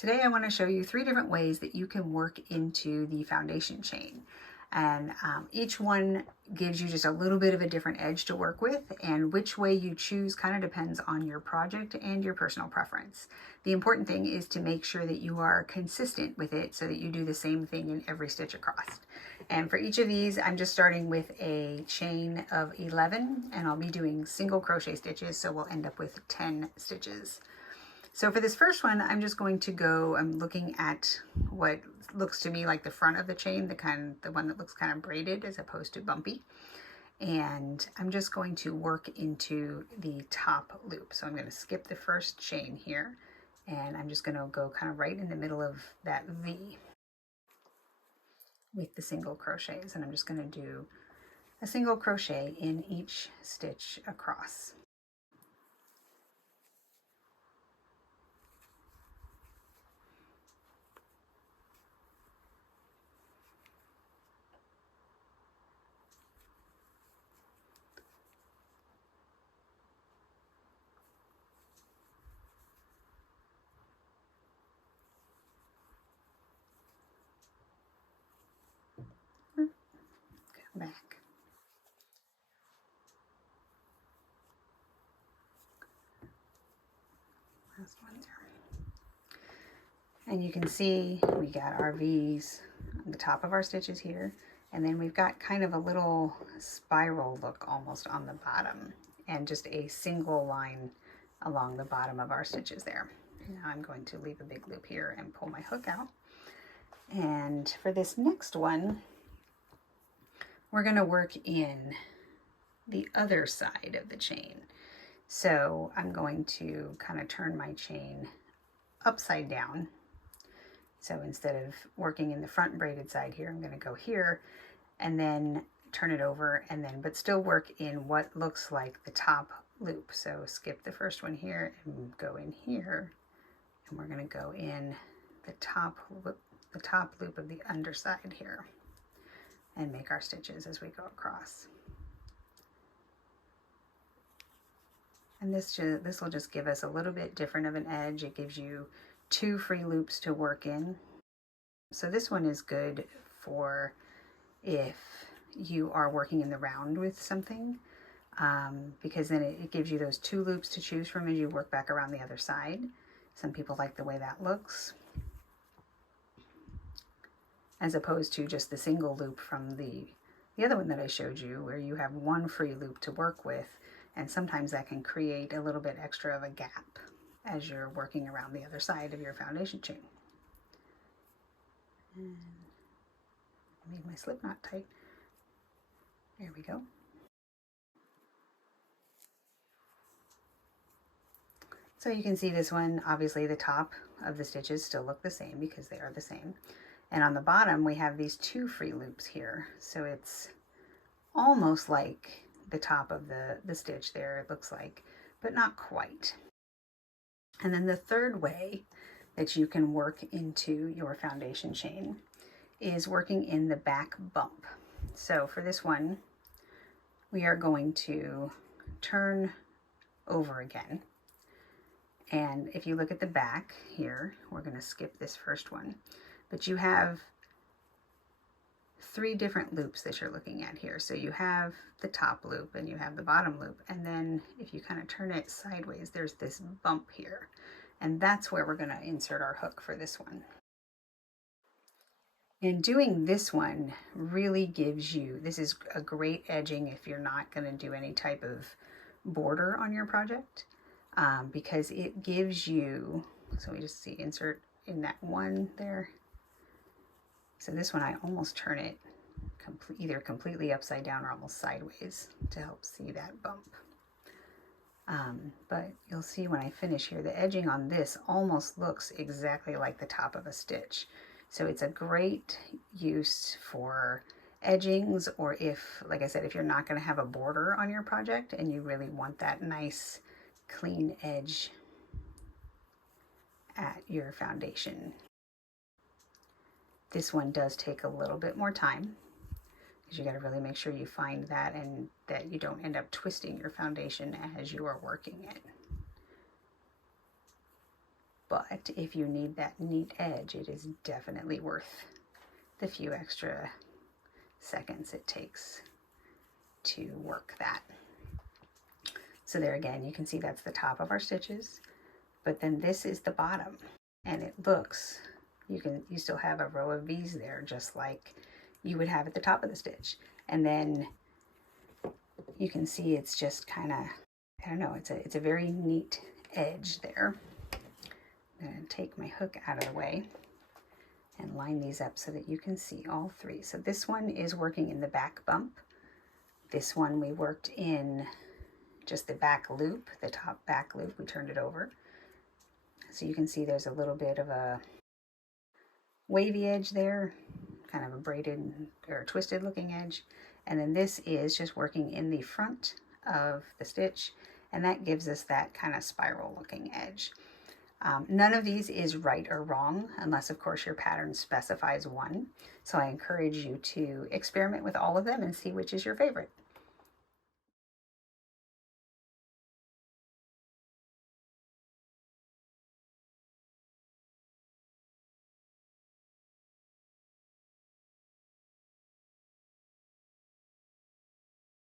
Today I want to show you 3 different ways that you can work into the foundation chain. And each one gives you just a little bit of a different edge to work with, and which way you choose kind of depends on your project and your personal preference. The important thing is to make sure that you are consistent with it so that you do the same thing in every stitch across. And for each of these, I'm just starting with a chain of 11, and I'll be doing single crochet stitches, so we'll end up with 10 stitches. So for this first one, I'm just going to go, I'm looking at what looks to me like the front of the chain, the one that looks kind of braided as opposed to bumpy. And I'm just going to work into the top loop. So I'm going to skip the first chain here, and I'm just going to go kind of right in the middle of that V with the single crochets. And I'm just going to do a single crochet in each stitch across. Back. Last one there. And you can see we got our V's on the top of our stitches here, and then we've got kind of a little spiral look almost on the bottom, and just a single line along the bottom of our stitches there. Now I'm going to leave a big loop here and pull my hook out. And for this next one, we're going to work in the other side of the chain. So I'm going to kind of turn my chain upside down. So instead of working in the front braided side here, I'm going to go here and then turn it over, and then but still work in what looks like the top loop. So skip the first one here and go in here, and we're going to go in the top loop of the underside here and make our stitches as we go across. And this will just give us a little bit different of an edge. It gives you 2 free loops to work in. So this one is good for if you are working in the round with something, because then it gives you those 2 loops to choose from as you work back around the other side. Some people like the way that looks, as opposed to just the single loop from the other one that I showed you, where you have 1 free loop to work with, and sometimes that can create a little bit extra of a gap as you're working around the other side of your foundation chain. And I made my slip knot tight. There we go. So you can see this one, obviously the top of the stitches still look the same because they are the same. And on the bottom we have these 2 free loops here. So it's almost like the top of the stitch there, it looks like, but not quite. And then the third way that you can work into your foundation chain is working in the back bump. So for this one, we are going to turn over again. And if you look at the back here, we're going to skip this first one, but you have 3 different loops that you're looking at here. So you have the top loop and you have the bottom loop, and then if you kind of turn it sideways, there's this bump here, and that's where we're going to insert our hook for this one. And doing this one really gives you, this is a great edging if you're not going to do any type of border on your project, because it gives you, so we just see insert in that one there. So this one I almost turn it either completely upside down or almost sideways to help see that bump. But you'll see when I finish here, the edging on this almost looks exactly like the top of a stitch. So it's a great use for edgings, or if, like I said, if you're not going to have a border on your project and you really want that nice clean edge at your foundation. This one does take a little bit more time, because you got to really make sure you find that, and that you don't end up twisting your foundation as you are working it. But if you need that neat edge, it is definitely worth the few extra seconds it takes to work that. So there again, you can see that's the top of our stitches, but then this is the bottom, and it looks, you still have a row of V's there, just like you would have at the top of the stitch. And then you can see it's just kind of, I don't know, it's a very neat edge there. I'm going to take my hook out of the way and line these up so that you can see all three. So this one is working in the back bump. This one we worked in just the back loop, the top back loop, we turned it over. So you can see there's a little bit of a wavy edge there, kind of a braided or twisted looking edge. And then this is just working in the front of the stitch, and that gives us that kind of spiral looking edge. None of these is right or wrong, unless of course your pattern specifies one. So I encourage you to experiment with all of them and see which is your favorite.